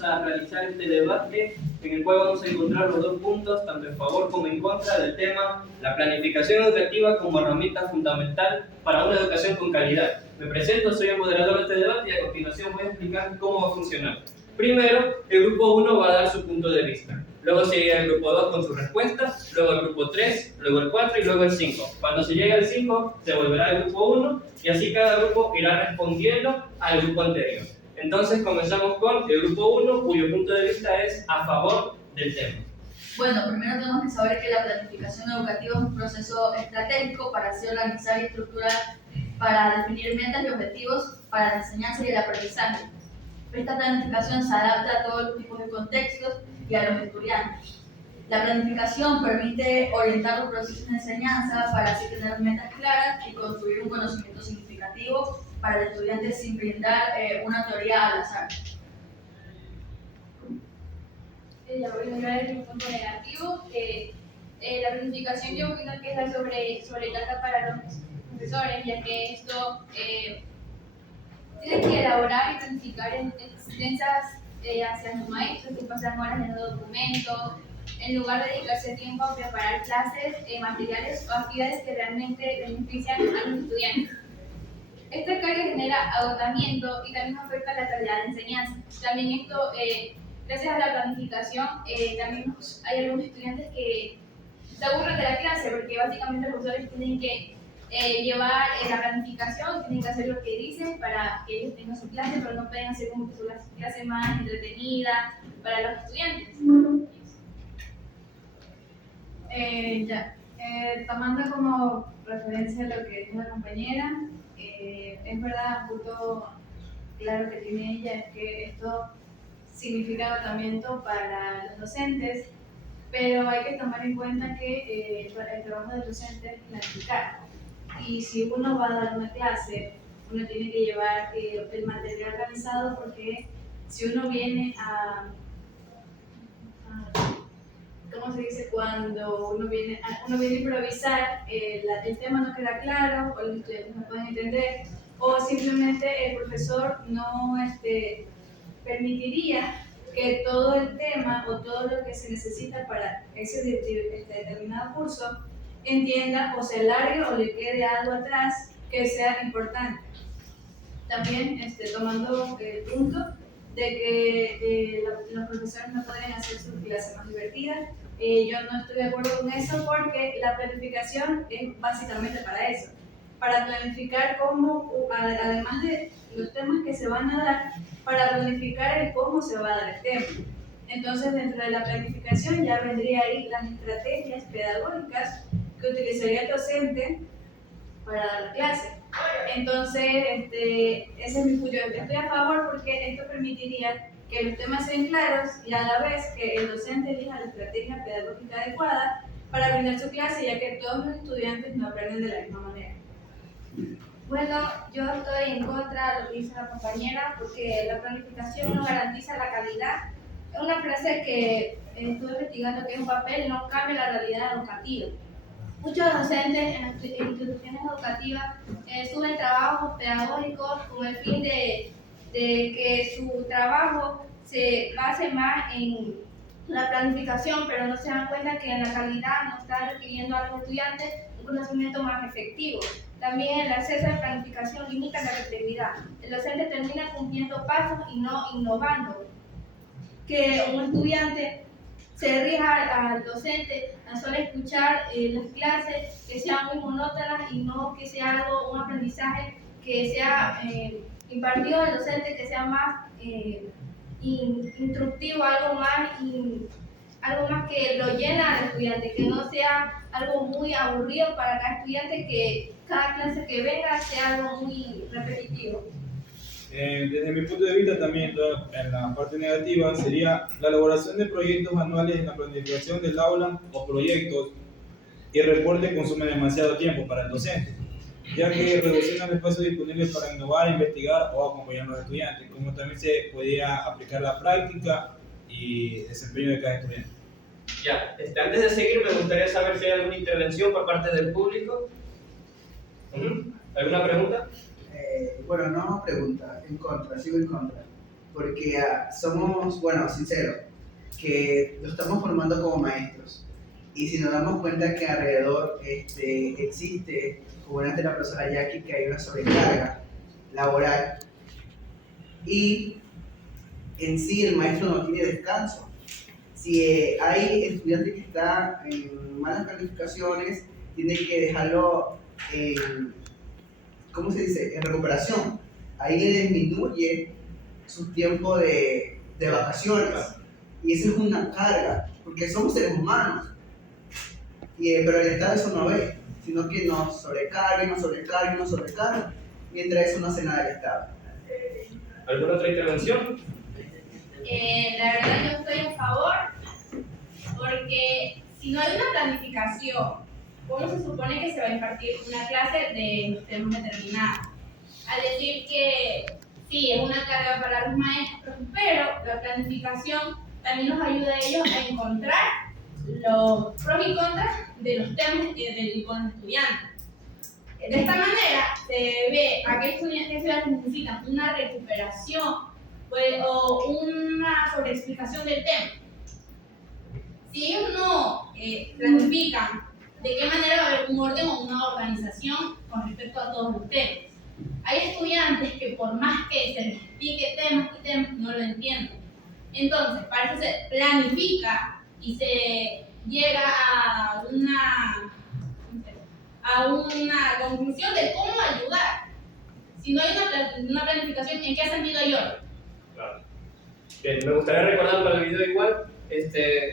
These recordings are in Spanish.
vamos a realizar este debate en el cual vamos a encontrar los dos puntos, tanto en favor como en contra del tema, la planificación educativa como herramienta fundamental para una educación con calidad. Me presento, soy el moderador de este debate y a continuación voy a explicar cómo va a funcionar. Primero, el grupo 1 va a dar su punto de vista. Luego seguirá el grupo 2 con su respuesta, luego el grupo 3, luego el 4 y luego el 5. Cuando se llegue al 5, se volverá al grupo 1 y así cada grupo irá respondiendo al grupo anterior. Entonces comenzamos con el grupo 1, cuyo punto de vista es a favor del tema. Bueno, primero tenemos que saber que la planificación educativa es un proceso estratégico para así organizar y estructurar, para definir metas y objetivos para la enseñanza y el aprendizaje. Esta planificación se adapta a todos los tipos de contextos y a los estudiantes. La planificación permite orientar los procesos de enseñanza para así tener metas claras y construir un conocimiento significativo para el estudiante sin brindar una teoría al azar. Ya voy a hablar de un punto negativo. La planificación yo opino que es sobrecarga para los profesores, ya que esto tiene que elaborar y planificar extensas hacia los maestros que pasan horas en los documentos, en lugar de dedicarse tiempo a preparar clases, materiales o actividades que realmente benefician a los estudiantes. Esta carga genera agotamiento y también afecta la calidad de enseñanza. También esto, gracias a la planificación, también hay algunos estudiantes que se aburren de la clase porque básicamente los profesores tienen que llevar la planificación, tienen que hacer lo que dicen para que ellos tengan su clase, pero no pueden hacer como que su clase más entretenida para los estudiantes. Tomando como referencia lo que dijo la compañera, es verdad, un punto claro que tiene ella es que esto significa agotamiento para los docentes, pero hay que tomar en cuenta que el trabajo del docente es planificar. Y si uno va a dar una clase, uno tiene que llevar el material organizado, porque si uno viene ¿cómo se dice? Cuando uno viene a improvisar, el tema no queda claro, o los estudiantes no pueden entender, o simplemente el profesor no permitiría que todo el tema o todo lo que se necesita para ese determinado curso entienda o se alargue o le quede algo atrás que sea importante. También tomando el punto de que los profesores no pueden hacer su clase más divertida. Yo no estoy de acuerdo con eso, porque la planificación es básicamente para eso, para planificar cómo, además de los temas que se van a dar, para planificar el cómo se va a dar el tema. Entonces, dentro de la planificación ya vendría ahí las estrategias pedagógicas que utilizaría el docente para dar la clase. Entonces, ese es mi punto. Estoy a favor porque esto permitiría que los temas sean claros y a la vez que el docente elija la estrategia pedagógica adecuada para brindar su clase, ya que todos los estudiantes no aprenden de la misma manera. Bueno, yo estoy en contra de lo que dice la compañera, porque la planificación no garantiza la calidad. Es una frase que estoy investigando, que en papel no cambia la realidad educativa. Muchos docentes en las instituciones educativas suben trabajos pedagógicos con el fin de que su trabajo se base más en la planificación, pero no se dan cuenta que en la calidad no están requiriendo a los estudiantes un conocimiento más efectivo. También el acceso a la planificación limita la creatividad. El docente termina cumpliendo pasos y no innovando. Que un estudiante se rija al docente a solo escuchar las clases que sean muy monótonas y no que sea algo, un aprendizaje que sea impartido al docente, que sea más instructivo, algo más que lo llena al estudiante, que no sea algo muy aburrido para cada estudiante, que cada clase que venga sea algo muy repetitivo. Desde mi punto de vista también, en la parte negativa, sería la elaboración de proyectos anuales en la planificación del aula o proyectos y reportes consumen demasiado tiempo para el docente, ya que reduciendo el espacio disponible para innovar, investigar o acompañar a los estudiantes, como también se podía aplicar la práctica y desempeño de cada estudiante. Ya, antes de seguir me gustaría saber si hay alguna intervención por parte del público. ¿Alguna pregunta? Bueno, no pregunta, en contra, sigo en contra. porque somos, bueno, sinceros, que lo estamos formando como maestros. Y si nos damos cuenta que alrededor existe, como antes la profesora Jackie, que hay una sobrecarga laboral y en sí el maestro no tiene descanso. Si hay estudiantes que están en malas calificaciones, tiene que dejarlo en, ¿cómo se dice?, en recuperación. Ahí le disminuye su tiempo de vacaciones. Y eso es una carga, porque somos seres humanos. Pero el Estado eso no ve, sino que nos sobrecarga, mientras eso no hace nada el Estado. ¿Alguna otra intervención? La verdad yo estoy a favor porque si no hay una planificación, ¿cómo se supone que se va a impartir una clase de temas determinados? Al decir que sí, es una carga para los maestros, pero la planificación también nos ayuda a ellos a encontrar los pros y contras de los temas con los estudiantes. De esta manera se ve a qué estudiantes necesitan una recuperación o una sobreexplicación del tema. Si ellos no planifican de qué manera va a haber un orden o una organización con respecto a todos los temas. Hay estudiantes que por más que se les explique temas y temas no lo entienden. Entonces, para eso se planifica y se llega a una conclusión de cómo ayudar. Si no hay una planificación, ¿en qué sentido ayuda? Claro. Bien, me gustaría recordar para el video igual,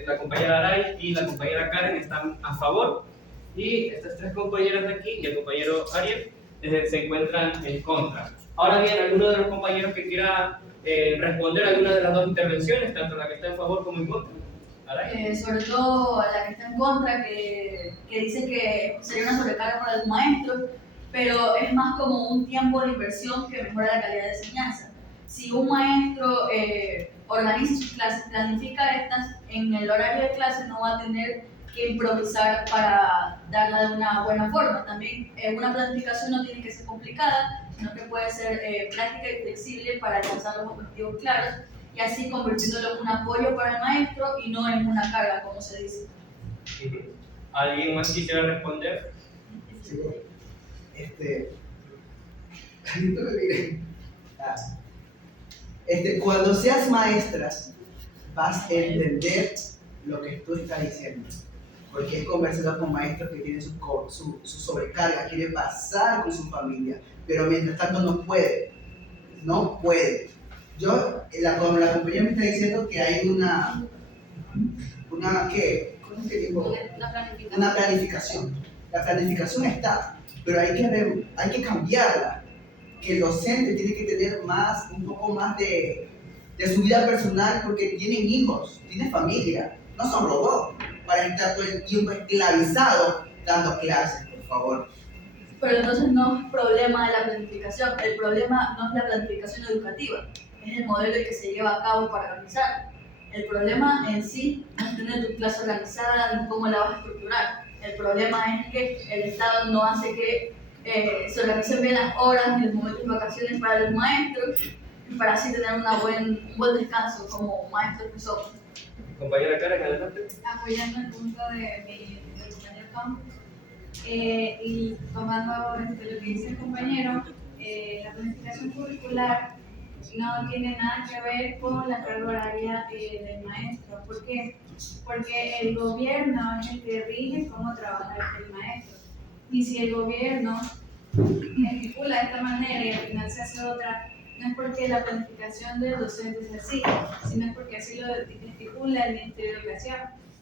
la compañera Aray y la compañera Karen están a favor y estas tres compañeras de aquí y el compañero Ariel se encuentran en contra. Ahora bien, alguno de los compañeros que quiera responder a alguna de las dos intervenciones, tanto la que está en favor como en contra. Sobre todo la que está en contra, que dice que sería una sobrecarga para los maestros, pero es más como un tiempo de inversión que mejora la calidad de enseñanza. Si un maestro organiza sus clases, planifica estas, en el horario de clase no va a tener que improvisar para darla de una buena forma. También una planificación no tiene que ser complicada, sino que puede ser práctica y flexible para alcanzar los objetivos claros y así convirtiéndolo en un apoyo para el maestro y no en una carga, como se dice. ¿Alguien más quisiera responder? Sí. Cuando seas maestras, vas a entender lo que tú estás diciendo. Porque he conversado con maestros que tienen su sobrecarga, quieren pasar con su familia, pero mientras tanto no puede. No puede. Como la compañera me está diciendo que hay ¿qué? ¿Cómo que digo? Una planificación. La planificación está, pero hay que cambiarla. Que el docente tiene que tener un poco más de su vida personal porque tienen hijos, tienen familia, no son robots para estar todo el tiempo esclavizados dando clases, por favor. Pero entonces no es problema de la planificación, el problema no es la planificación educativa, es el modelo que se lleva a cabo para organizar. El problema en sí no es tener tu clase organizada ni cómo la vas a estructurar. El problema es que el Estado no hace que se organicen bien las horas y los momentos de vacaciones para los maestros para así tener un buen descanso como maestros que somos. Compañera Karen, adelante. Apoyando el punto de mi compañero Tom y tomando lo que dice el compañero, la planificación curricular no tiene nada que ver con la carga horaria del maestro. ¿Por qué? Porque el gobierno es el que rige cómo trabaja el maestro. Y si el gobierno estipula de esta manera y al final se hace otra, no es porque la planificación del docente es así, sino es porque así lo estipula el Ministerio de Educación.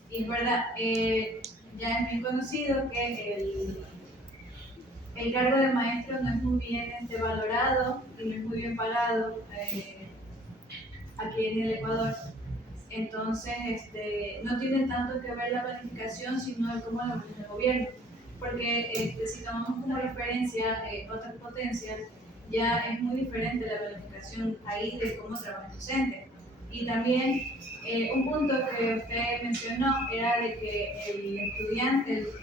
Y es verdad, ya es bien conocido que el cargo de maestro no es muy bien valorado y no es muy bien pagado aquí en el Ecuador. Entonces, no tiene tanto que ver la planificación, sino el cómo lo maneja el gobierno. Porque si tomamos como referencia otras potencias, ya es muy diferente la planificación ahí de cómo trabaja el docente. Y también un punto que usted mencionó era de que el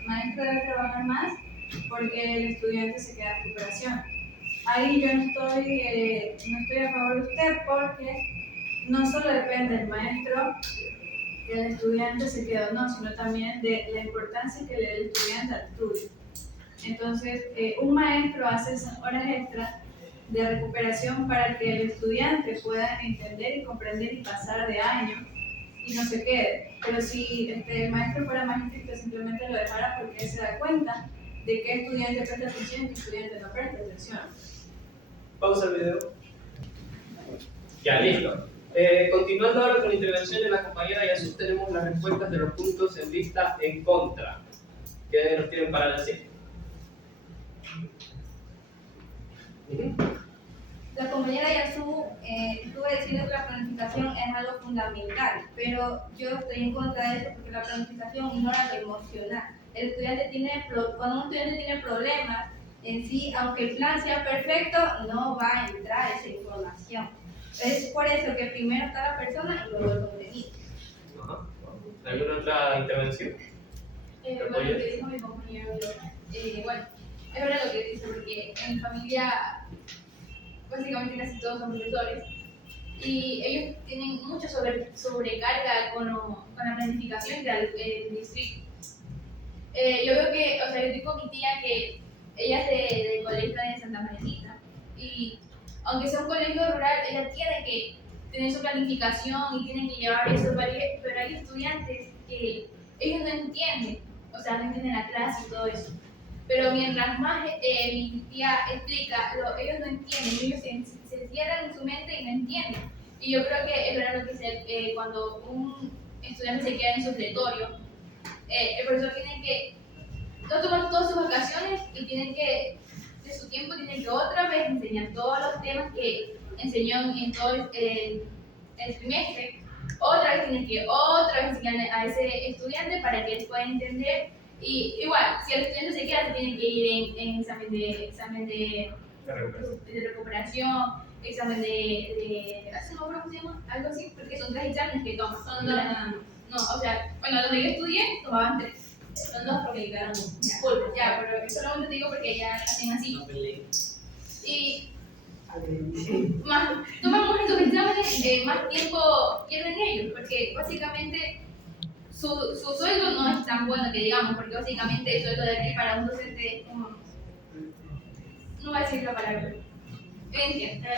maestro debe trabajar más porque el estudiante se queda en recuperación. Ahí yo no estoy a favor de usted porque no solo depende del maestro que el estudiante se quede o no, sino también de la importancia que le dé el estudiante al estudio. Entonces, un maestro hace esas horas extras de recuperación para que el estudiante pueda entender y comprender y pasar de año y no se quede. Pero si el maestro fuera más estricto, simplemente lo dejara porque él se da cuenta de qué estudiante presta atención y qué estudiante no presta atención. Pausa el video. Ya, listo. Continuando ahora con la intervención de la compañera Yasu, tenemos las respuestas de los puntos en vista en contra. ¿Qué nos tienen para decir? La compañera Yasu estuvo diciendo que la planificación es algo fundamental, pero yo estoy en contra de eso porque la planificación ignora lo emocional. El estudiante cuando un estudiante tiene problemas en sí, aunque el plan sea perfecto, no va a entrar esa información. Es por eso que primero está la persona y luego el contenido. Ajá. ¿Alguna otra intervención? Bueno, lo que dijo mi compañero, bueno, es verdad lo que dice, porque en mi familia básicamente casi todos son profesores y ellos tienen mucha sobrecarga con la planificación del distrito. Yo veo que, o sea, yo estoy con mi tía que ella es del colegio de Santa María y aunque sea un colegio rural, ella tiene que tener su planificación y tiene que llevar eso, pero hay estudiantes que ellos no entienden, o sea, no entienden la clase y todo eso. Pero mientras más mi tía explica, ellos no entienden, ellos se cierran en su mente y no entienden. Y yo creo que es verdad lo que dice, cuando un estudiante se queda en su escritorio, el profesor tiene que tomar todas sus vacaciones y tiene que, de su tiempo, tiene que otra vez enseñar todos los temas que enseñó en todo el trimestre. Otra vez tiene que enseñar a ese estudiante para que él pueda entender. Y igual, si el estudiante se queda, se tiene que ir en examen de recuperación, examen ¿cómo se llama? Algo así, porque son 3 exámenes que toman. Son 2 nada más. No, o sea, bueno, donde yo estudié tomaban 3. Son 2 porque quedaron disculpas, ya, pero yo solamente te digo porque ya hacen así. Y toman más estos exámenes, más tiempo pierden ellos, porque básicamente su sueldo no es tan bueno que digamos, porque básicamente el sueldo de aquí para un docente es como, no voy a decir la palabra, entiendo.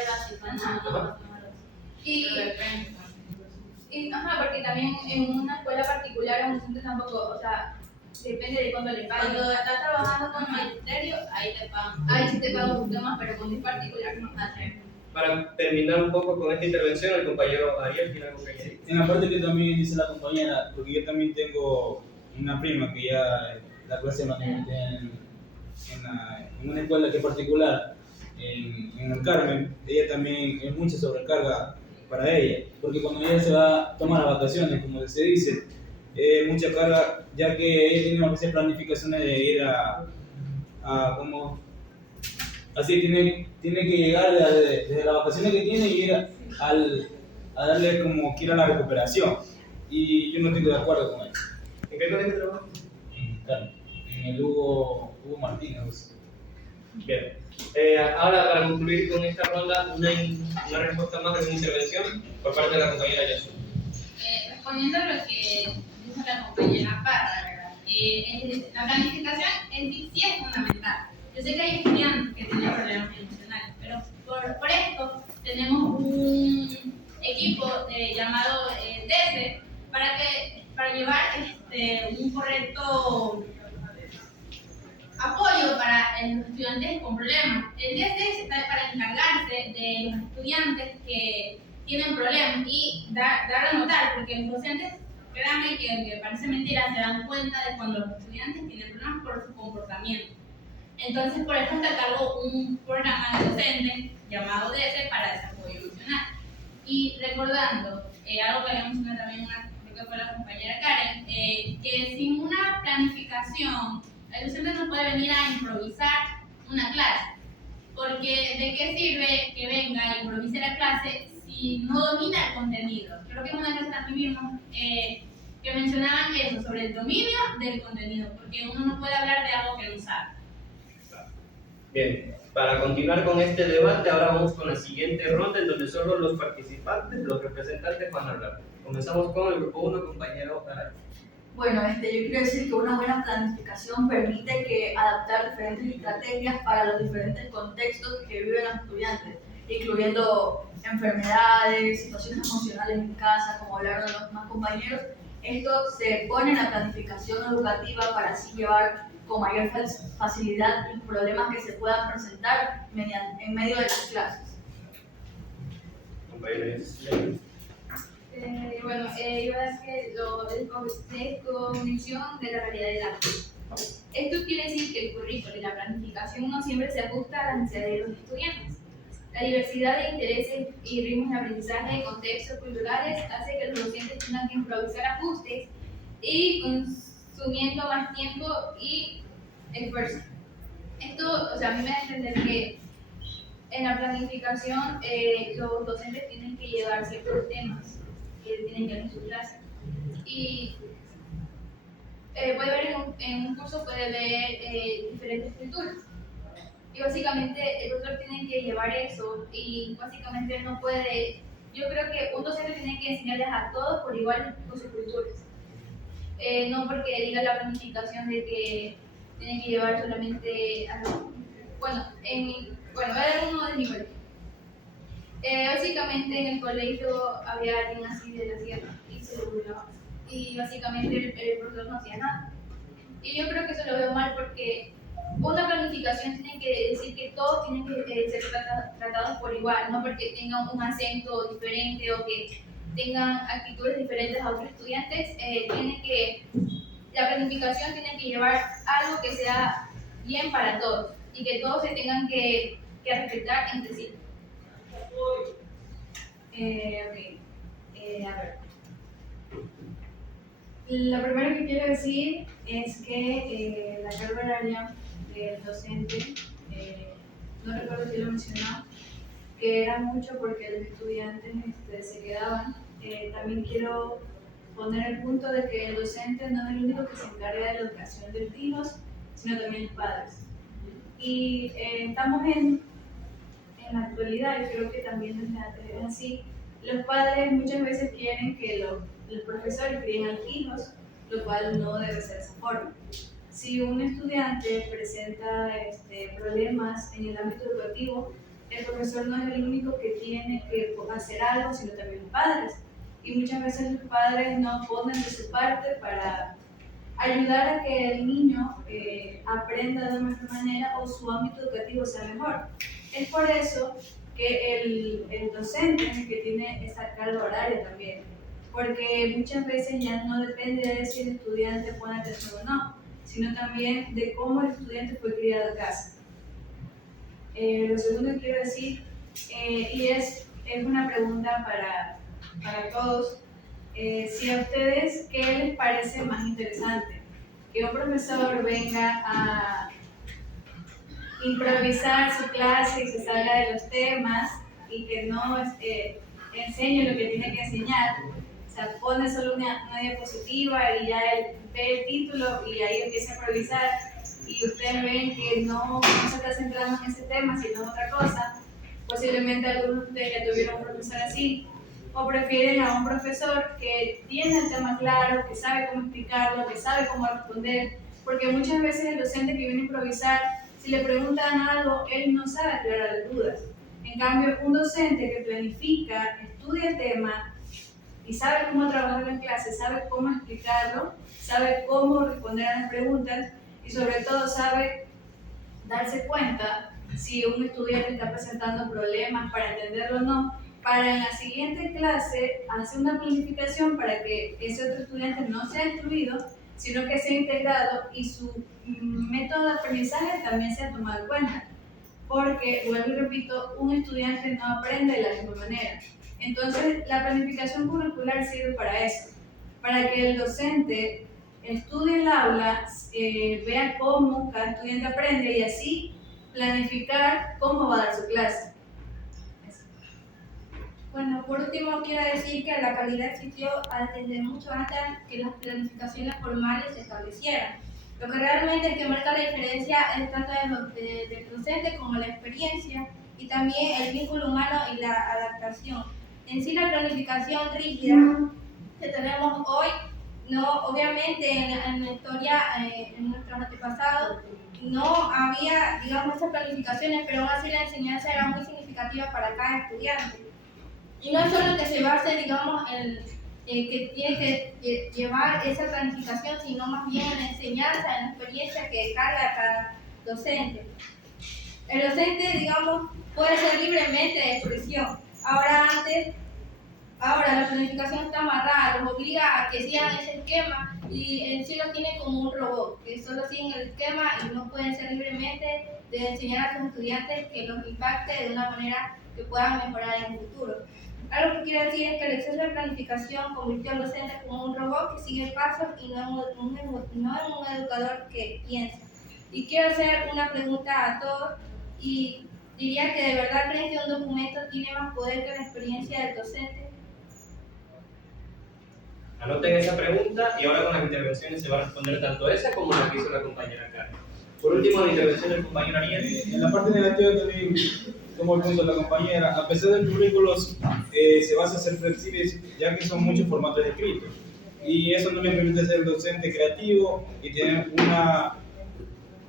Ajá, porque también en una escuela particular a un docente tampoco, o sea, depende de cuándo le paguen. Cuando estás trabajando con magisterio, ahí te pagan. Ahí sí te pagan un poquito más, pero con el particular no. Para terminar un poco con esta intervención, el compañero Ariel tiene algo que añadir. En la parte que también dice la compañera, porque yo también tengo una prima que ya la clase la metí en una escuela que es particular, en el Carmen, ella también es mucha sobrecarga para ella, porque cuando ella se va a tomar las vacaciones, como se dice, mucha carga, ya que ella tiene que hacer planificaciones de ir como así tiene que llegar desde las vacaciones que tiene y ir a darle como que ir a la recuperación, y yo no estoy de acuerdo con eso. ¿En qué colegio trabajas? En el Hugo Martínez. Bien. Ahora, para concluir con esta ronda, una respuesta más de una intervención por parte de la compañera Yasu. Respondiendo a lo que dijo la compañera Parra, ¿verdad? La planificación en sí es fundamental. Yo sé que hay estudiantes que tienen problemas emocionales, pero por esto tenemos un equipo llamado DESE para llevar un correcto apoyo para los estudiantes con problemas. El DESE está para encargarse de los estudiantes que tienen problemas y dar a notar, porque los docentes, créanme que parece mentira, se dan cuenta de cuando los estudiantes tienen problemas por su comportamiento. Entonces, por eso está a cargo un programa de docentes llamado DESE para desarrollo emocional. Y recordando, algo que había mencionado también, creo que fue la compañera Karen, que sin una planificación, el docente no puede venir a improvisar una clase. Porque ¿de qué sirve que venga a improvisar la clase si no domina el contenido? Creo que en una clase también vimos que mencionaban eso, sobre el dominio del contenido, porque uno no puede hablar de algo que no sabe. Bien, para continuar con este debate, ahora vamos con la siguiente ronda, en donde solo los participantes, los representantes van a hablar. Comenzamos con el grupo 1, compañero Aray. Bueno, yo quiero decir que una buena planificación permite que adaptar diferentes estrategias para los diferentes contextos que viven los estudiantes, incluyendo enfermedades, situaciones emocionales en casa, como hablaron los demás compañeros. Esto se pone en la planificación educativa para así llevar con mayor facilidad los problemas que se puedan presentar en medio de las clases. Compañero. Bueno, iba a decir descognición de la realidad del arte. Esto quiere decir que el currículo y la planificación no siempre se ajusta a las necesidades de los estudiantes. La diversidad de intereses y ritmos de aprendizaje de contextos culturales hace que los docentes tengan que improvisar ajustes y consumiendo más tiempo y esfuerzo. Esto, a mí me da a entender que en la planificación los docentes tienen que llevar ciertos temas que tienen que ver en su clase. Y puede ver en un curso, puede ver diferentes culturas. Y básicamente el profesor tiene que llevar eso y básicamente no puede, yo creo que un docente tiene que enseñarles a todos por igual con sus culturas. No porque diga la planificación de que tienen que llevar solamente a los, bueno, voy a dar uno de mi colegio. Básicamente en el colegio había alguien así de la sierra y se lo burlaba. Y básicamente el profesor no hacía nada. Y yo creo que eso lo veo mal porque una planificación tiene que decir que todos tienen que ser tratados por igual, no porque tengan un acento diferente o que tengan actitudes diferentes a otros estudiantes. La planificación tiene que llevar algo que sea bien para todos y que todos se tengan que respetar entre sí. A ver. Lo primero que quiero decir es que la carga horaria del docente, no recuerdo si lo mencionó, que era mucho porque los estudiantes se quedaban. También quiero poner el punto de que el docente no es el único que se encarga de la educación de los hijos, sino también los padres. Y estamos en la actualidad, y creo que también desde antes es así, los padres muchas veces quieren que los profesores críen a los hijos, lo cual no debe ser de esa forma. Si un estudiante presenta problemas en el ámbito educativo, el profesor no es el único que tiene que hacer algo, sino también los padres. Y muchas veces los padres no ponen de su parte para ayudar a que el niño aprenda de mejor manera o su ámbito educativo sea mejor. Es por eso que el docente es el que tiene esa carga horaria también, porque muchas veces ya no depende de si el estudiante pone atención o no, sino también de cómo el estudiante fue criado en casa. Lo segundo que quiero decir, y es una pregunta para todos, si a ustedes, ¿qué les parece más interesante? Que un profesor venga a improvisar su clase y se salga de los temas y que no enseñe lo que tiene que enseñar, o sea, pone solo una diapositiva y ya él ve el título y ahí empieza a improvisar y ustedes ven que no se está centrando en ese tema sino en otra cosa. Posiblemente algunos de ustedes ya tuvieron un profesor así, o prefieren a un profesor que tiene el tema claro, que sabe cómo explicarlo, que sabe cómo responder, porque muchas veces el docente que viene a improvisar, si le preguntan algo, él no sabe aclarar las dudas. En cambio, un docente que planifica, estudia el tema y sabe cómo trabajarlo en clase, sabe cómo explicarlo, sabe cómo responder a las preguntas y sobre todo sabe darse cuenta si un estudiante está presentando problemas para entenderlo o no, para en la siguiente clase hacer una planificación para que ese otro estudiante no sea excluido, sino que sea integrado y su método de aprendizaje también sea tomado en cuenta. Porque, vuelvo y repito, un estudiante no aprende de la misma manera. Entonces, la planificación curricular sirve para eso, para que el docente estudie el aula, vea cómo cada estudiante aprende y así planificar cómo va a dar su clase. Bueno, por último quiero decir que la calidad existió desde mucho antes que las planificaciones formales se establecieran. Lo que realmente es que marca la diferencia es tanto del docente como la experiencia y también el vínculo humano y la adaptación. En sí, la planificación rígida que tenemos hoy, no, obviamente en la historia, en nuestros antepasados, no había, digamos, esas planificaciones, pero aún así la enseñanza era muy significativa para cada estudiante. Y no es solo que se base, digamos, que tiene que llevar esa planificación, sino más bien en la enseñanza, en la experiencia que carga cada docente. El docente, digamos, puede ser libremente de expresión. Ahora la planificación está amarrada, los obliga a que sigan ese esquema y en sí los tiene como un robot, que solo siguen el esquema y no pueden ser libremente de enseñar a sus estudiantes que los impacte de una manera que puedan mejorar en el futuro. Algo que quiero decir es que el exceso de planificación convirtió al docente como un robot que sigue pasos y no en un educador que piensa. Y quiero hacer una pregunta a todos y diría que de verdad creen que un documento tiene más poder que la experiencia del docente. Anoten esa pregunta y ahora con las intervenciones se va a responder tanto esa como la que hizo la compañera Karen. Por último, la intervención del compañero Ariel. En la parte negativa también tomo el punto de la compañera. A pesar del currículo, se basa en ser flexibles, ya que son muchos formatos escritos. Y eso no les permite ser docente creativo y tener una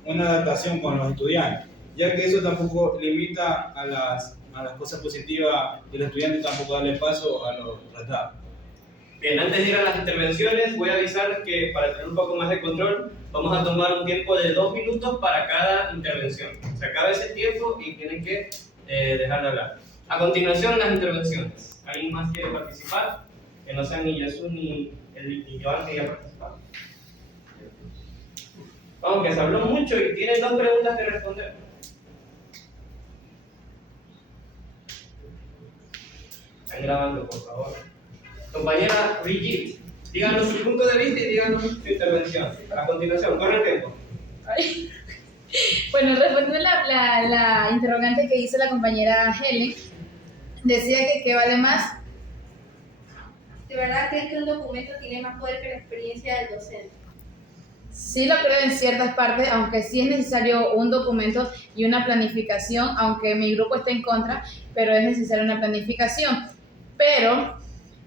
adaptación con los estudiantes, ya que eso tampoco limita a las cosas positivas del estudiante, tampoco darle paso a los tratados. Bien, antes de ir a las intervenciones, voy a avisar que para tener un poco más de control, vamos a tomar un tiempo de 2 minutos para cada intervención. Se acaba ese tiempo y tienen que dejar de hablar. A continuación, las intervenciones. ¿Alguien más quiere participar? Que no sea ni Jesús ni Joan que haya participado. Vamos, que se habló mucho y tienen 2 preguntas que responder. Están grabando, por favor. Compañera Brigitte, díganos su punto de vista y díganos su intervención. A continuación, corre el tiempo. Bueno, respondiendo la interrogante que hizo la compañera Helen, decía que ¿qué vale más? ¿De verdad creen que un documento tiene más poder que la experiencia del docente? Sí lo creo en ciertas partes, aunque sí es necesario un documento y una planificación, aunque mi grupo esté en contra, pero es necesaria una planificación. Pero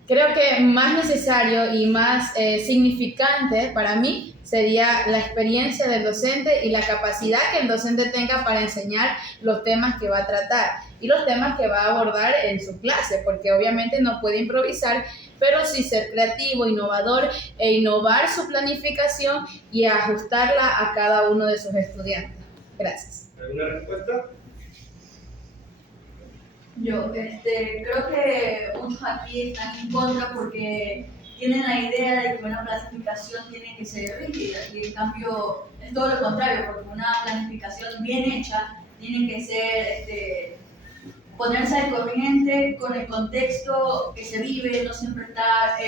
creo que más necesario y más significante para mí sería la experiencia del docente y la capacidad que el docente tenga para enseñar los temas que va a tratar y los temas que va a abordar en su clase, porque obviamente no puede improvisar, pero sí ser creativo, innovador e innovar su planificación y ajustarla a cada uno de sus estudiantes. Gracias. ¿Alguna respuesta? Yo creo que muchos aquí están en contra porque tienen la idea de que una planificación tiene que ser rígida y en cambio es todo lo contrario, porque una planificación bien hecha tiene que ser ponerse al corriente con el contexto que se vive, no siempre estar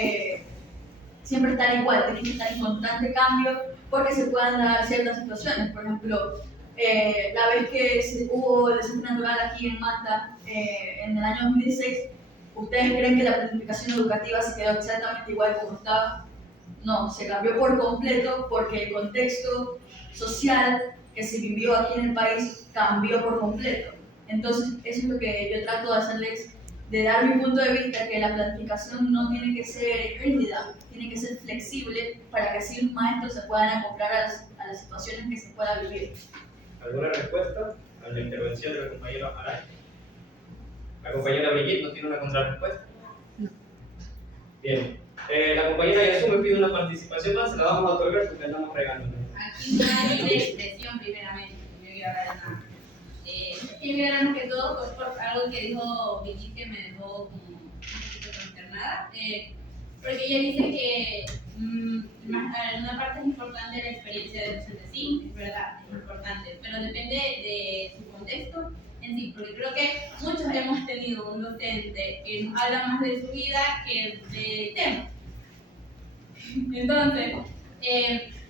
igual, tiene que estar en constante cambio porque se puedan dar ciertas situaciones. Por ejemplo, la vez que hubo el desastre natural aquí en Manta en el año 2016, ¿ustedes creen que la planificación educativa se quedó exactamente igual como estaba? No, se cambió por completo porque el contexto social que se vivió aquí en el país cambió por completo. Entonces, eso es lo que yo trato de hacerles, de dar mi punto de vista, que la planificación no tiene que ser rígida, tiene que ser flexible para que así los maestros se puedan acoplar a las situaciones que se pueda vivir. ¿Alguna respuesta a la intervención del compañero Aray? ¿La compañera Brigitte no tiene una contrarrespuesta? No. Bien. La compañera Yasu me pide una participación más, se la vamos a otorgar porque andamos regando. Aquí no hay libre expresión, primeramente. Yo iba a hablar de nada. Primero, más que todo, por algo que dijo Vicky que me dejó como un poquito consternada. Porque ella dice que en una parte es importante la experiencia del docente. Sí, es verdad, es importante, pero depende de su contexto en sí, porque creo que muchos hemos tenido un docente que nos habla más de su vida que del tema. Entonces,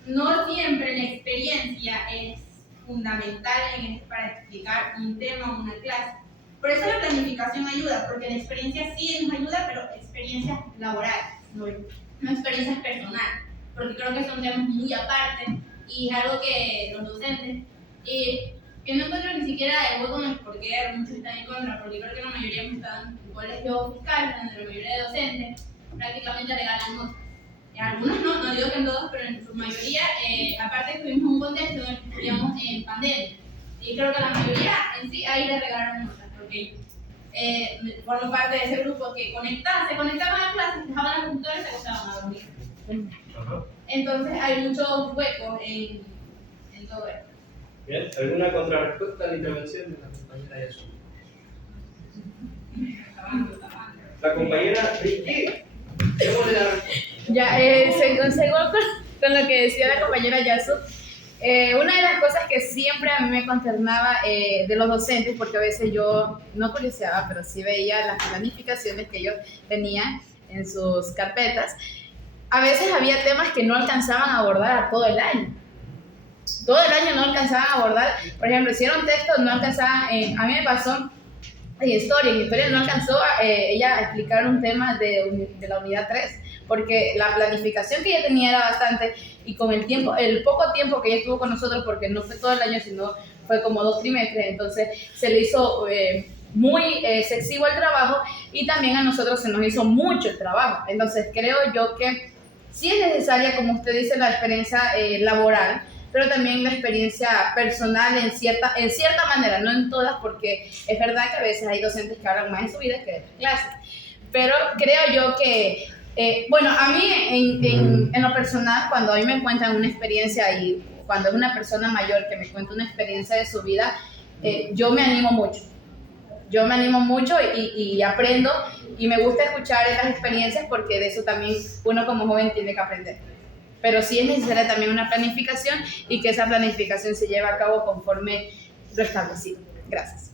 no siempre la experiencia es fundamental para explicar un tema o una clase. Por eso la planificación ayuda, porque la experiencia sí nos ayuda, pero experiencias laborales, no experiencias personales, porque creo que son temas muy aparte y es algo que los docentes, que no encuentro ni siquiera el voto en el por qué muchos están en contra, porque creo que la mayoría están en colegios fiscales, donde la mayoría de docentes prácticamente regalan notas. Algunos no digo que en todos, pero en su mayoría, aparte que tuvimos un contexto en el que estudiamos en pandemia, y creo que la mayoría en sí ahí le regalaron notas, porque formo parte de ese grupo que se conectaban a clases, dejaban la computadora y se acostaban a dormir. Entonces hay muchos huecos en todo esto. Bien, ¿alguna contrarrespuesta a la intervención de la compañera Yasu? La compañera Ricky, démosle la respuesta. Ya, según con lo que decía la compañera Yasu, una de las cosas que siempre a mí me consternaba de los docentes, porque a veces yo no curioseaba, pero sí veía las planificaciones que ellos tenían en sus carpetas, a veces había temas que no alcanzaban a abordar a todo el año. Todo el año no alcanzaban a abordar, por ejemplo, si era un texto, no alcanzaban, a mí me pasó en historia no alcanzó ella a explicar un tema de la unidad 3, porque la planificación que ella tenía era bastante, y con el poco tiempo que ella estuvo con nosotros, porque no fue todo el año, sino fue como 2 trimestres, entonces se le hizo muy excesivo el trabajo, y también a nosotros se nos hizo mucho el trabajo. Entonces creo yo que sí es necesaria, como usted dice, la experiencia laboral, pero también la experiencia personal en cierta manera, no en todas, porque es verdad que a veces hay docentes que hablan más de su vida que de las clases. Pero creo yo que, bueno, a mí en lo personal, cuando a mí me cuentan una experiencia y cuando es una persona mayor que me cuenta una experiencia de su vida, yo me animo mucho. Yo me animo mucho y aprendo, y me gusta escuchar estas experiencias porque de eso también uno como joven tiene que aprender. Pero sí es necesaria también una planificación, y que esa planificación se lleve a cabo conforme lo establecido. Gracias.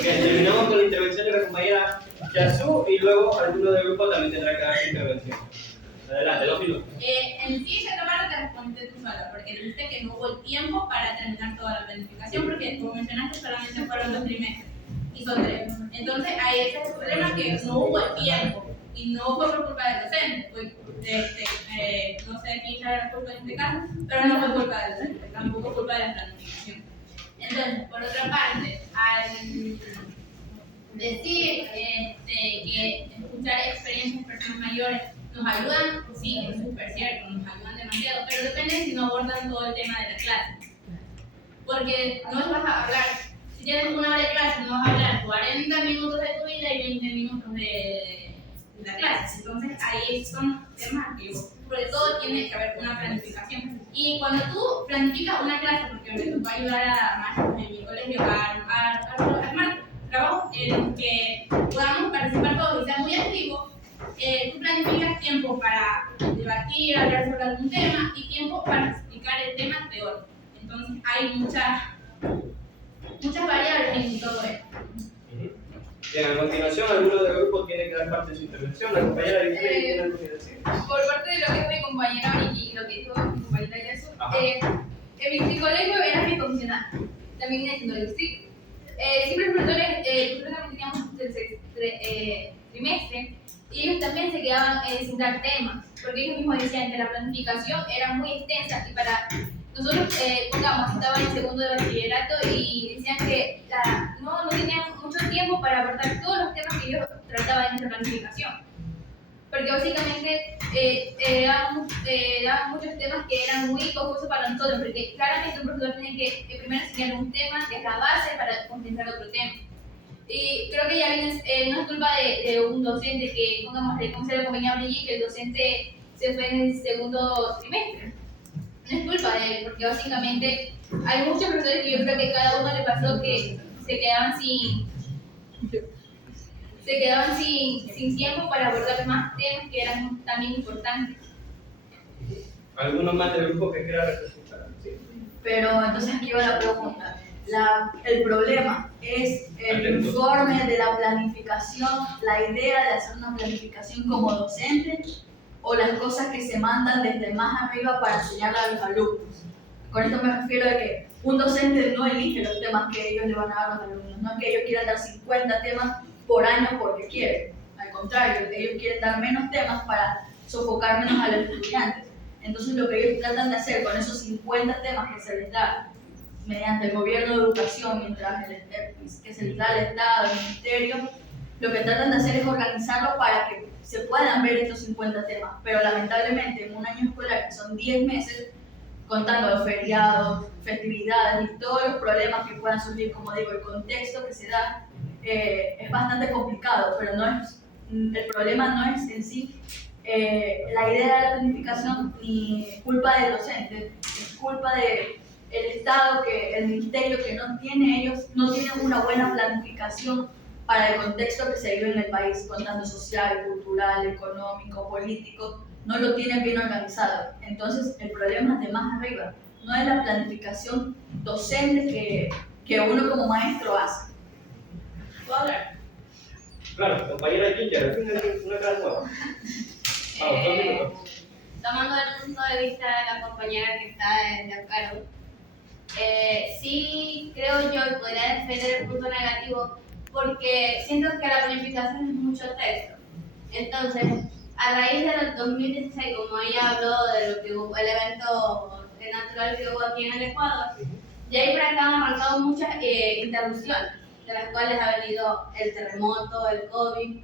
Bien, terminamos con la intervención de la compañera Yasu, y luego alguno del grupo también tendrá que dar su intervención. Adelante, 2 minutos. En sí, esa parte te respondiste tú sola, porque dijiste que no hubo el tiempo para terminar toda la planificación, porque como mencionaste solamente fueron 2 trimestres, y son 3. Entonces ahí ese es el problema, que no hubo el tiempo, y no fue por culpa del docente, fue no sé quién sabe la culpa en este caso, pero no fue culpa del docente, tampoco culpa de la planificación. Entonces, por otra parte, al decir que escuchar experiencias de personas mayores nos ayudan, sí, es súper cierto, nos ayudan demasiado, pero depende si no abordan todo el tema de la clase. Porque no les vas a hablar, si tienes 1 hora de clase, no vas a hablar 40 minutos de tu vida y 20 minutos de la clase. Entonces ahí son temas que sobre todo tiene que haber una planificación. Y cuando tú planificas una clase, porque me tocó ayudar a maestros en mi colegio a armar trabajos en los que podamos participar todos y sea muy activo, tú planificas tiempo para debatir, hablar sobre algún tema, y tiempo para explicar el tema teórico. Entonces hay muchas variables en todo esto. Bien, a continuación, alguno del grupo tiene que dar parte de su intervención. La compañera Vicky tiene algo que decir. Por parte de lo que dijo mi compañera Vicky y lo que dijo mi compañera Yasu, mi colegio era bifuncional, también en el distrito. Siempre los profesores también teníamos el trimestre, y ellos también se quedaban sin dar temas, porque ellos mismos decían que la planificación era muy extensa, y para nosotros, pongamos, estaban en segundo de bachillerato y decían que no tenían mucho tiempo para abordar todos los temas que ellos trataban en esa planificación. Porque básicamente daban muchos temas que eran muy confusos para nosotros, porque claramente un profesor tiene que primero enseñar un tema, que es la base, para contestar otro tema. Y creo que ya viene, no es culpa de un docente que, pongamos, como se le acompañaba a Brigitte, que el docente se fue en el segundo trimestre. No es culpa de él, porque básicamente hay muchos profesores que yo creo que cada uno le pasó que se quedaban sin tiempo para abordar más temas que eran también importantes. ¿Alguno más del grupo que quiera representar? Sí. Pero entonces aquí va la pregunta. El problema es el informe de la planificación, la idea de hacer una planificación como docente, o las cosas que se mandan desde más arriba para enseñarle a los alumnos. Con esto me refiero a que un docente no elige los temas que ellos le van a dar a los alumnos, no es que ellos quieran dar 50 temas por año porque quieren, al contrario, ellos quieren dar menos temas para sofocar menos a los estudiantes. Entonces lo que ellos tratan de hacer con esos 50 temas que se les da mediante el gobierno de educación, que se les da al Estado, al Ministerio, lo que tratan de hacer es organizarlo para que se puedan ver estos 50 temas. Pero lamentablemente en un año escolar que son 10 meses, contando los feriados, festividades y todos los problemas que puedan surgir, como digo, el contexto que se da, es bastante complicado, pero el problema no es en sí la idea de la planificación ni culpa del docente, es culpa del Estado, el Ministerio, que no tienen una buena planificación para el contexto que se vive en el país, contando social, cultural, económico, político, no lo tienen bien organizado. Entonces el problema es de más arriba, no es la planificación docente que uno como maestro hace. ¿Puedo hablar? Claro, compañera Ginger, una cara nueva. Vamos, 2 minutos. Tomando el punto de vista de la compañera que está de acuerdo, sí creo yo y podría defender el punto negativo porque siento que la planificación es mucho texto. Entonces, a raíz del 2016, como ella habló de lo que hubo, el evento natural que hubo aquí en el Ecuador, de ahí para acá han marcado muchas interrupciones, de las cuales ha venido el terremoto, el COVID.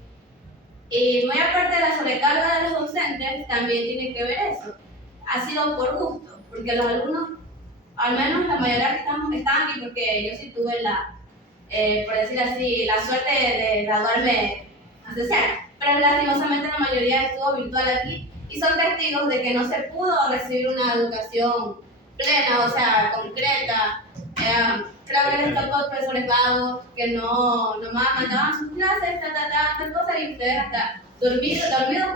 Y muy aparte de la sobrecarga de los docentes, también tiene que ver eso. Ha sido por gusto, porque los alumnos, al menos la mayoría que estaban aquí, porque yo sí tuve por decir así, la suerte de graduarme desde cero. Pero lastimosamente la mayoría estuvo virtual aquí y son testigos de que no se pudo recibir una educación plena, o sea, concreta. Creo que les tocó profesores vagos que nomás mandaban sus clases, tal cosa, y ustedes hasta dormidos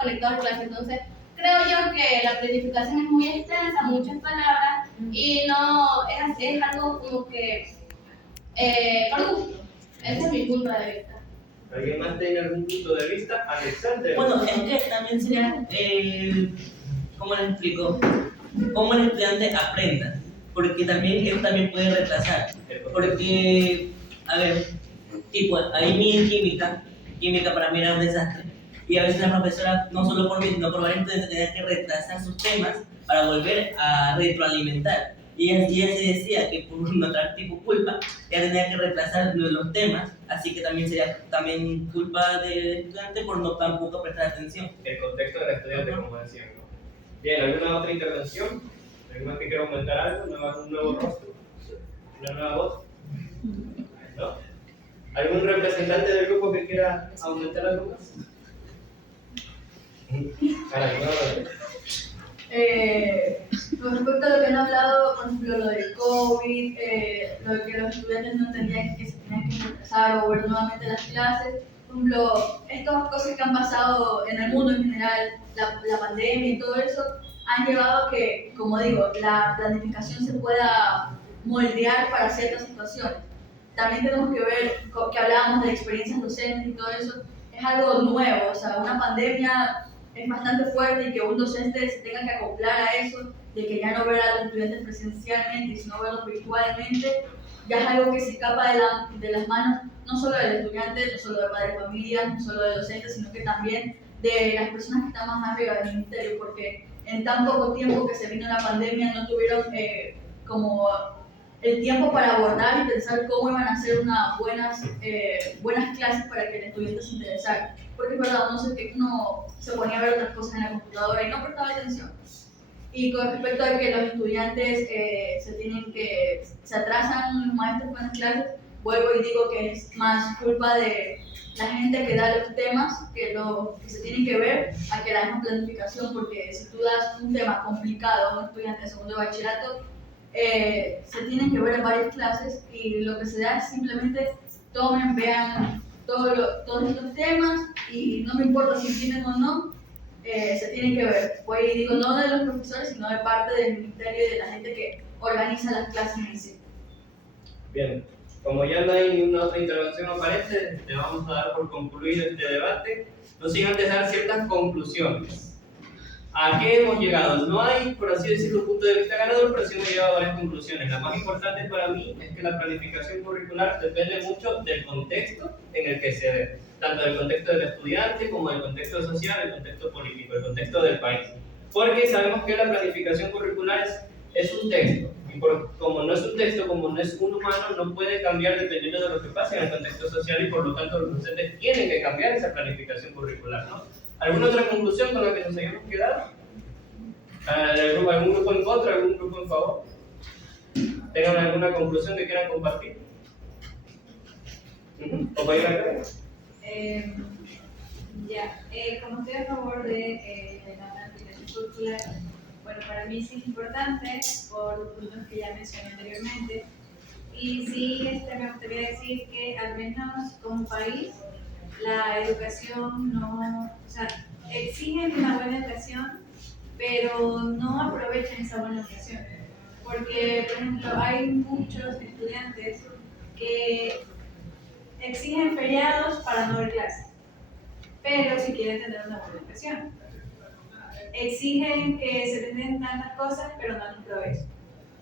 conectados a clases. Entonces, creo yo que la planificación es muy extensa, muchas palabras, y no es algo como que por gusto. Ese es mi punto de vista. ¿Alguien más tiene algún punto de vista? Alexander. Bueno, es que también sería, ¿cómo les explico? Cómo el estudiante aprenda, porque también él también puede retrasar. Porque, a ver, tipo, ahí mi química para mí era un desastre. Y a veces la profesora, no solo por mí, sino por varios estudiantes, tenía que retrasar sus temas para volver a retroalimentar. Y ella se decía que por nuestra tipo culpa, ella tenía que retrasar los temas, así que también sería culpa del estudiante por no tampoco prestar atención. El contexto del estudiante, como decían, ¿no? Bien, ¿alguna otra intervención? ¿Alguien más que quiera aumentar algo? ¿Un nuevo rostro? ¿Una nueva voz? ¿No? ¿Algún representante del grupo que quiera aumentar algo más? Caray, no. Con respecto a lo que han hablado, por ejemplo, lo del COVID, lo de que los estudiantes no entendían que se tenían que empezar o volver nuevamente las clases, por ejemplo, estas cosas que han pasado en el mundo en general, la pandemia y todo eso, han llevado a que, como digo, la planificación se pueda moldear para ciertas situaciones. También tenemos que ver, que hablábamos de experiencias docentes y todo eso, es algo nuevo, o sea, una pandemia es bastante fuerte y que un docente se tenga que acoplar a eso, de que ya no ver a los estudiantes presencialmente, sino verlos virtualmente, ya es algo que se escapa de las manos, no solo del estudiante, no solo de padres de familia, no solo de docentes, sino que también de las personas que están más arriba del ministerio, porque en tan poco tiempo que se vino la pandemia no tuvieron como el tiempo para abordar y pensar cómo iban a hacer unas buenas clases para que el estudiante se interesara. Porque es verdad, uno se ponía a ver otras cosas en la computadora y no prestaba atención. Y con respecto a que los estudiantes se atrasan los maestros con las clases, vuelvo y digo que es más culpa de la gente que da los temas que se tienen que ver a que la misma planificación, porque si tú das un tema complicado a un estudiante de segundo de bachillerato, se tienen que ver en varias clases y lo que se da es simplemente tomen, vean todos estos temas y no me importa si tienen o no, se tienen que ver. Pues digo, no de los profesores, sino de parte del ministerio y de la gente que organiza las clases en sí. Bien, como ya no hay ninguna otra intervención aparente, le vamos a dar por concluido este debate, no sin antes dar ciertas conclusiones. ¿A qué hemos llegado? No hay, por así decirlo, un punto de vista ganador, pero sí hemos llegado a varias conclusiones. La más importante para mí es que la planificación curricular depende mucho del contexto en el que se dé, tanto del contexto del estudiante como del contexto social, el contexto político, el contexto del país. Porque sabemos que la planificación curricular es un texto. Y como no es un texto, como no es un humano, no puede cambiar dependiendo de lo que pase en el contexto social y por lo tanto los docentes tienen que cambiar esa planificación curricular, ¿no? ¿Alguna otra conclusión con la que nos hayamos quedado? ¿Algún grupo en contra, algún grupo en favor? ¿Tengan alguna conclusión que quieran compartir? Compañera. Como estoy a favor de la planificación curricular, bueno, para mí sí es importante por los puntos que ya mencioné anteriormente. Y sí, me gustaría decir que al menos como país, la educación no, o sea, exigen una buena educación, pero no aprovechan esa buena educación. Porque, por ejemplo, hay muchos estudiantes que exigen feriados para no ver clases, pero si quieren tener una buena educación. Exigen que se den tantas cosas, pero no les proveen.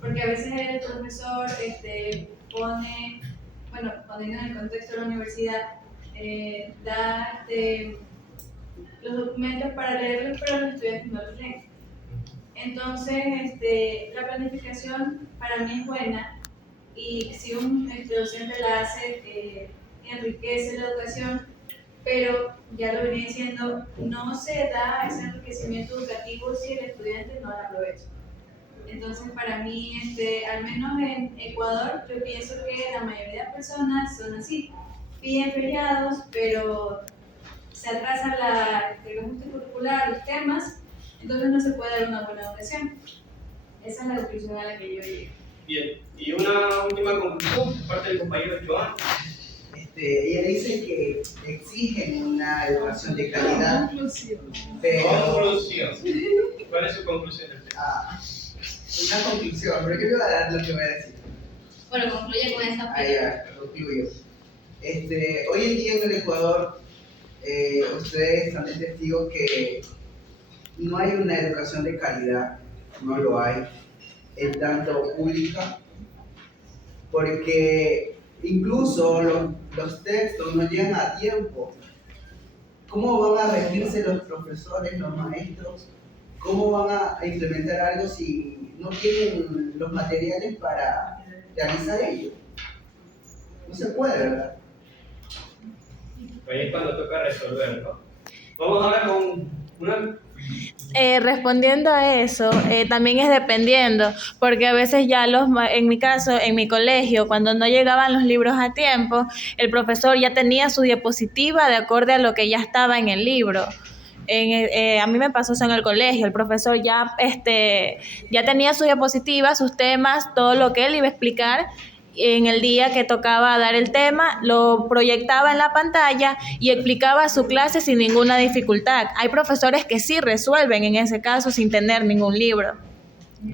Porque a veces el profesor pone, bueno, poniendo en el contexto de la universidad, da los documentos para leerlos, pero los estudiantes no los leen. Entonces, la planificación para mí es buena y si un docente la hace, enriquece la educación, pero ya lo venía diciendo, no se da ese enriquecimiento educativo si el estudiante no la aprovecha. Entonces, para mí, al menos en Ecuador, yo pienso que la mayoría de personas son así. Piden feriados, pero se atrasa el ajuste curricular, los temas, entonces no se puede dar una buena educación. Esa es la conclusión a la que yo llegué. Bien, y una última conclusión por parte del compañero Joan. Ella dice que exigen una educación de calidad. Pero... Conclusión. ¿Cuál es su conclusión? Una conclusión, pero yo le voy a dar lo que voy a decir. Bueno, concluye con esa. Ahí va, concluyo. Hoy en día en el Ecuador, ustedes están de testigos que no hay una educación de calidad, no lo hay, en tanto pública, porque incluso los textos no llegan a tiempo. ¿Cómo van a regirse los profesores, los maestros? ¿Cómo van a implementar algo si no tienen los materiales para realizar ello? No se puede, ¿verdad? Ahí es cuando toca resolver, ¿no? Vamos ahora con una... Respondiendo a eso, también es dependiendo, porque a veces ya en mi caso, en mi colegio, cuando no llegaban los libros a tiempo, el profesor ya tenía su diapositiva de acuerdo a lo que ya estaba en el libro. A mí me pasó eso en el colegio, el profesor ya tenía su diapositiva, sus temas, todo lo que él iba a explicar. En el día que tocaba dar el tema, lo proyectaba en la pantalla y explicaba su clase sin ninguna dificultad. Hay profesores que sí resuelven en ese caso sin tener ningún libro,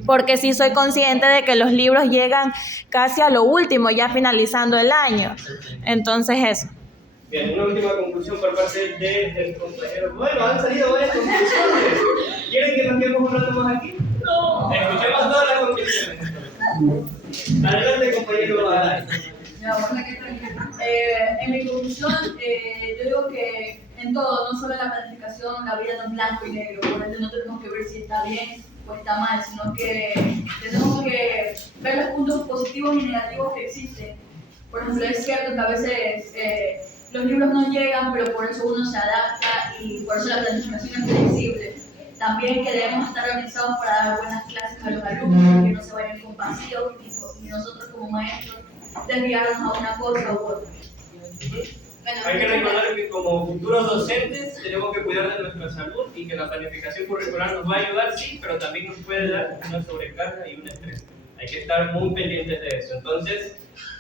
porque sí soy consciente de que los libros llegan casi a lo último, ya finalizando el año. Entonces eso. Bien, una última conclusión por parte del compañero. Bueno, han salido varias conclusiones. ¿Quieren que nos quedemos un rato más aquí? No. Escuchemos todas las conclusiones. Adelante, compañero. En mi conclusión, yo digo que en todo, no solo en la planificación, la vida no es blanco y negro, por ende no tenemos que ver si está bien o está mal, sino que tenemos que ver los puntos positivos y negativos que existen. Por ejemplo, es cierto que a veces los libros no llegan, pero por eso uno se adapta y por eso la planificación es flexible. También que debemos estar organizados para dar buenas clases a los alumnos, que no se vayan con vacíos y nosotros como maestros desviarnos a una cosa u otra. Hay que recordar que como futuros docentes tenemos que cuidar de nuestra salud y que la planificación curricular nos va a ayudar, sí, pero también nos puede dar una sobrecarga y un estrés. Hay que estar muy pendientes de eso. Entonces,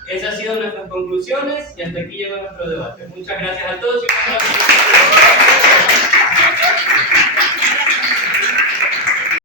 esas han sido nuestras conclusiones y hasta aquí llega nuestro debate. Muchas gracias a todos y